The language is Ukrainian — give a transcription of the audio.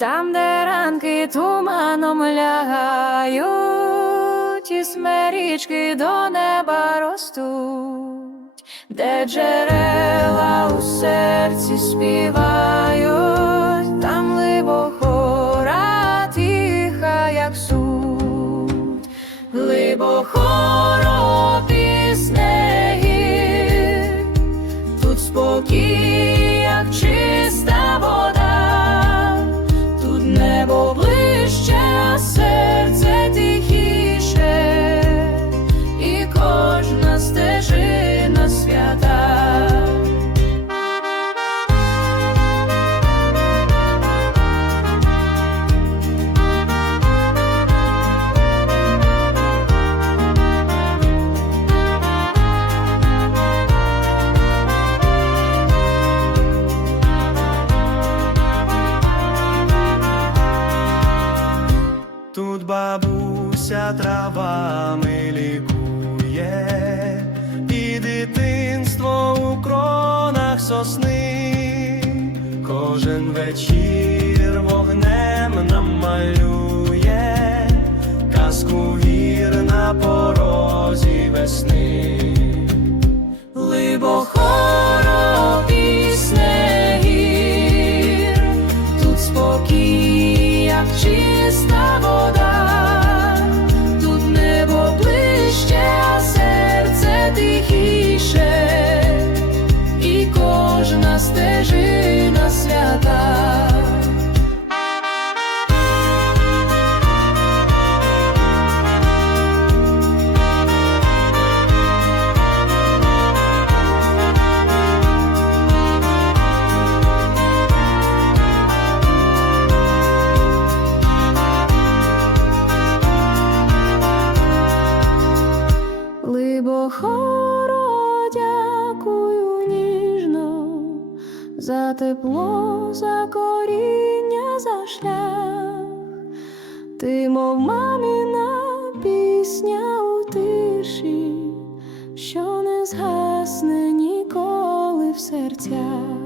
Там, де ранки туманом лягають, і смерічки до неба ростуть, де джерела у серці співають, там глибохора тиха, як суть, глибохоро бабуся травами лікує, і дитинство у кронах сосни, кожен вечір вогнем намалює, казку вір на порозі весни. Глибохоро пісне тут спокій, як чиста тихіше, і кожна стежина за тепло, за коріння, за шлях, ти, мов мамина пісня у тиші, що не згасне ніколи в серцях.